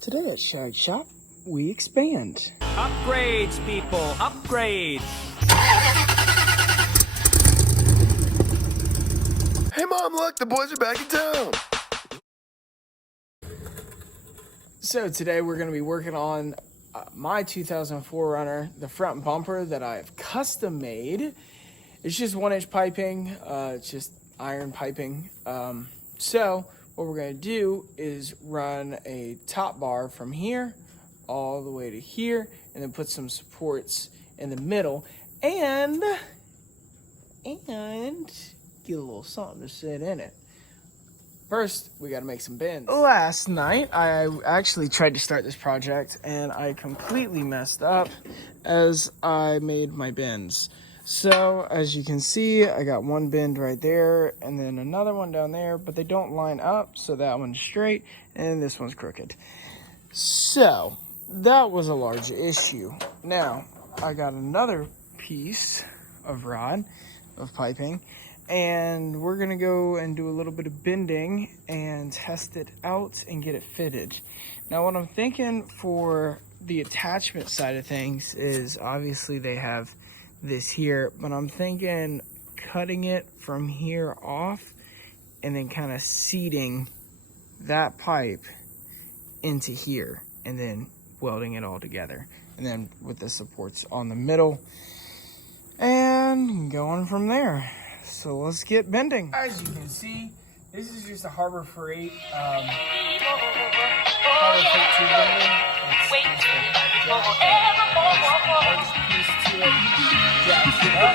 Today at Shag Shop, we expand. Upgrades, people, upgrades. Hey Mom, look, the boys are back in town. So today we're going to be working on my 2004 Runner, the front bumper that I've custom made. It's just 1-inch piping, it's just iron piping. So what we're going to do is run a top bar from here all the way to here, and then put some supports in the middle, and get a little something to sit in it. First, we got to make some bends. Last night, I actually tried to start this project, and I completely messed up as I made my bends. So, as you can see, I got one bend right there, and then another one down there, but they don't line up, so that one's straight, and this one's crooked. So, that was a large issue. Now, I got another piece of rod, of piping, and we're gonna go and do a little bit of bending and test it out and get it fitted. Now what I'm thinking for the attachment side of things is, obviously they have this here, but I'm thinking cutting it from here off and then kind of seating that pipe into here and then welding it all together, and then with the supports on the middle and going from there. So let's get bending. As you can see, this is just a Harbor Freight, Harbor Freight tube bender. It's piece to it, jacks it up.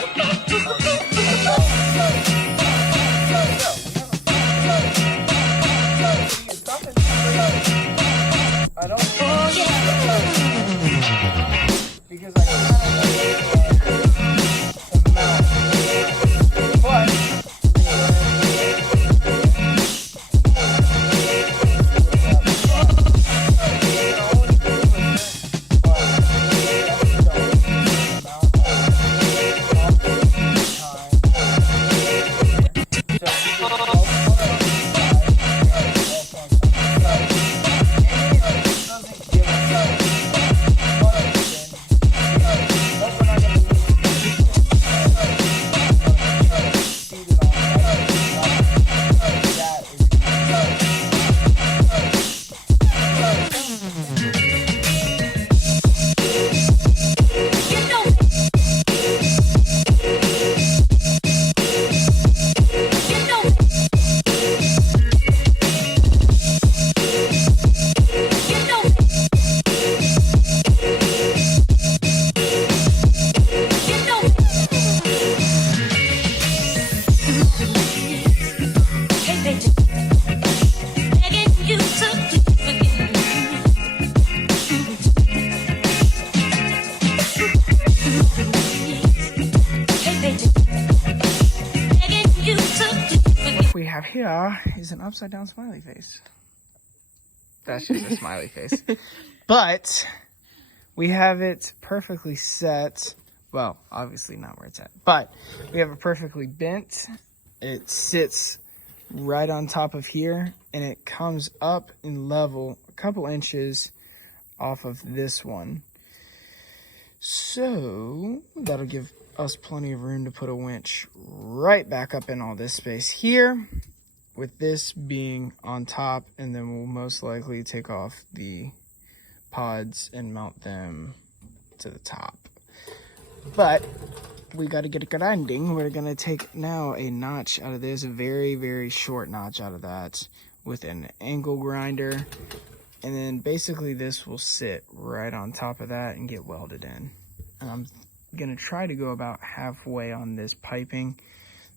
I don't because I kind of mount. But what we have here is an upside down smiley face. That's just a smiley face. But we have it perfectly set. Well, obviously not where it's at, but we have it perfectly bent. It sits right on top of here, and it comes up in level a couple inches off of this one. So that'll give us plenty of room to put a winch right back up in all this space here, with this being on top, and then we'll most likely take off the pods and mount them to the top. But we got to get it grinding. We're going to take now a notch out of this, a very, very short notch out of that with an angle grinder. And then basically this will sit right on top of that and get welded in. And I'm going to try to go about halfway on this piping.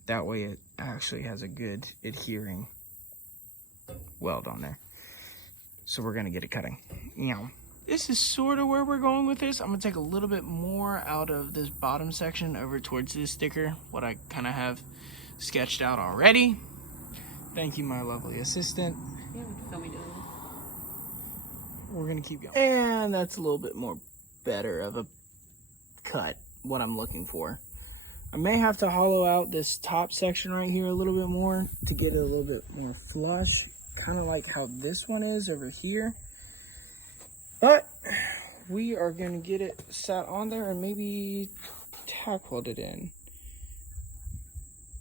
That way it actually has a good adhering weld on there. So we're going to get it cutting. This is sort of where we're going with this. I'm going to take a little bit more out of this bottom section over towards this sticker, what I kind of have sketched out already. Thank you, my lovely assistant. Yeah, tell me to. We're going to keep going. And that's a little bit more better of a cut, what I'm looking for. I may have to hollow out this top section right here a little bit more to get it a little bit more flush, kind of like how this one is over here. But we are going to get it sat on there and maybe tack weld it in.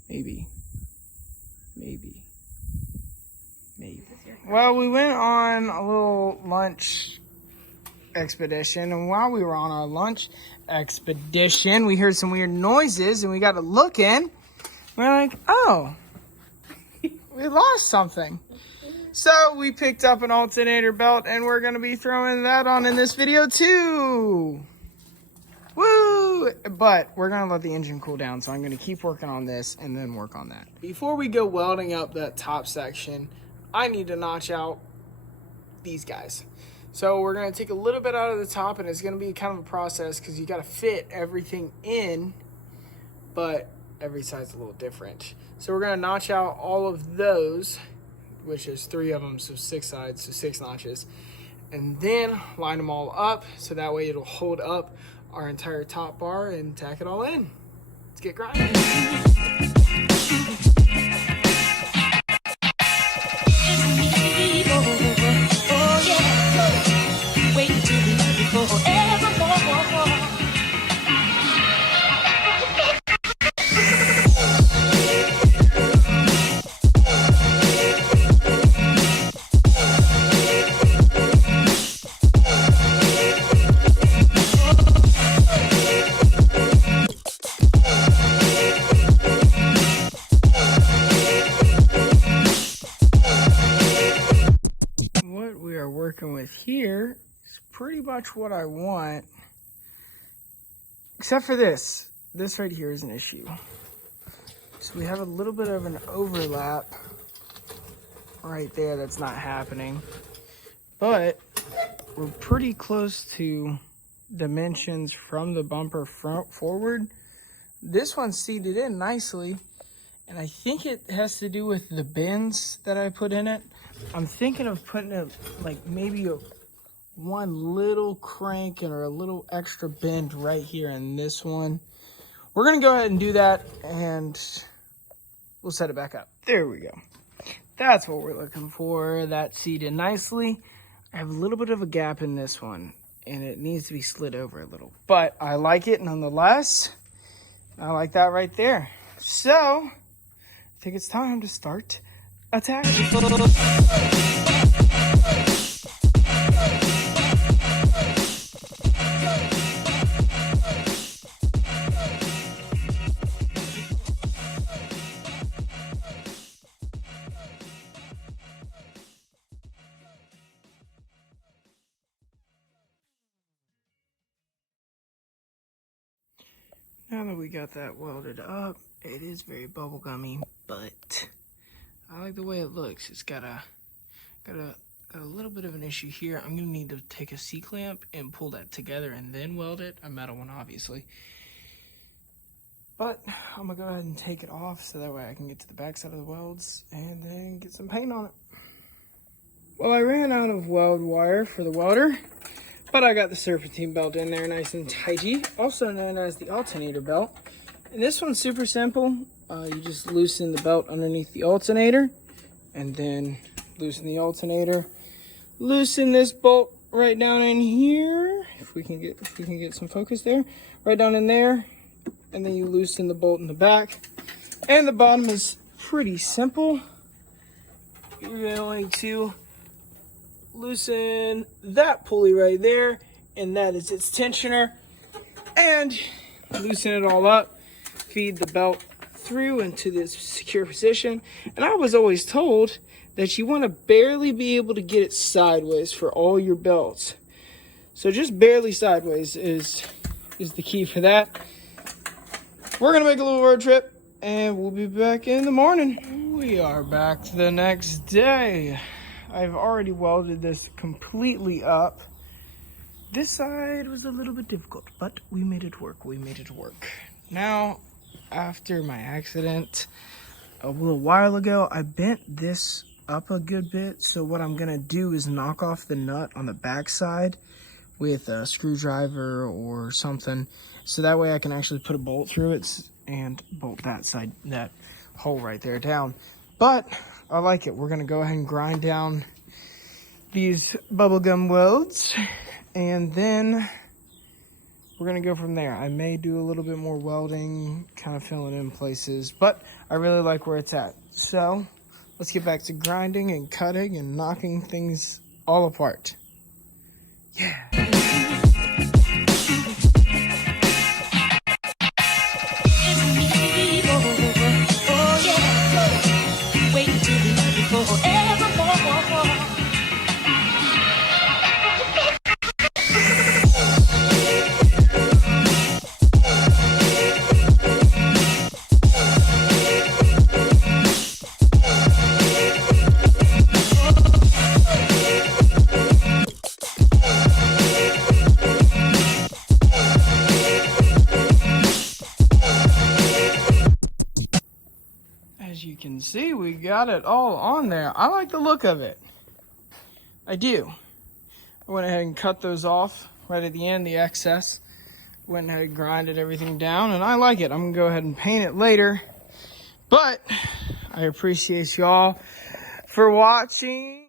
Maybe. Well, we went on a little lunch expedition, and while we were on our lunch expedition, we heard some weird noises, and we got to looking. We're like, oh, we lost something. So we picked up an alternator belt, and we're going to be throwing that on in this video too. Woo! But we're going to let the engine cool down, so I'm going to keep working on this and then work on that. Before we go welding up that top section, I need to notch out these guys. So we're going to take a little bit out of the top, and it's going to be kind of a process because you got to fit everything in, but every side's a little different. So we're going to notch out all of those, which is 3 of them, so 6 sides, so 6 notches, and then line them all up so that way it'll hold up our entire top bar and tack it all in. Let's get grinding. What we are working with here is pretty much what I want, except for this. This right here is an issue. So we have a little bit of an overlap right there that's not happening, but we're pretty close to dimensions from the bumper front forward. This one's seated in nicely, and I think it has to do with the bends that I put in it. I'm thinking of putting it like maybe one little crank or a little extra bend right here in this one. We're gonna go ahead and do that, and we'll set it back up. There we go. That's what we're looking for. That's seated nicely. I have a little bit of a gap in this one, and it needs to be slid over a little, but I like it nonetheless. I like that right there. So I think it's time to start attacking. Now that we got that welded up, it is very bubblegummy, but I like the way it looks. It's got a little bit of an issue here. I'm gonna need to take a C-clamp and pull that together and then weld it. A metal one, obviously. But I'm gonna go ahead and take it off so that way I can get to the back side of the welds and then get some paint on it. Well, I ran out of weld wire for the welder, but I got the serpentine belt in there nice and tighty, also known as the alternator belt. And this one's super simple. You just loosen the belt underneath the alternator, and then loosen the alternator. Loosen this bolt right down in here. If we can get some focus there, right down in there, and then you loosen the bolt in the back. And the bottom is pretty simple. You're going to loosen that pulley right there, and that is its tensioner, and loosen it all up, feed the belt through into this secure position. And I was always told that you want to barely be able to get it sideways for all your belts. So just barely sideways is the key for that. We're gonna make a little road trip, and we'll be back in the morning. We are back the next day. I've already welded this completely up. This side was a little bit difficult, but we made it work. Now, after my accident a little while ago, I bent this up a good bit. So what I'm gonna do is knock off the nut on the back side with a screwdriver or something. So that way I can actually put a bolt through it and bolt that side, that hole right there down. But I like it. We're gonna go ahead and grind down these bubblegum welds and then we're gonna go from there. I may do a little bit more welding, kind of filling in places, but I really like where it's at. So let's get back to grinding and cutting and knocking things all apart. Yeah. As you can see, we got it all on there. I like the look of it. I do. I went ahead and cut those off right at the end, the excess. Went ahead and grinded everything down, and I like it. I'm gonna go ahead and paint it later. But I appreciate y'all for watching.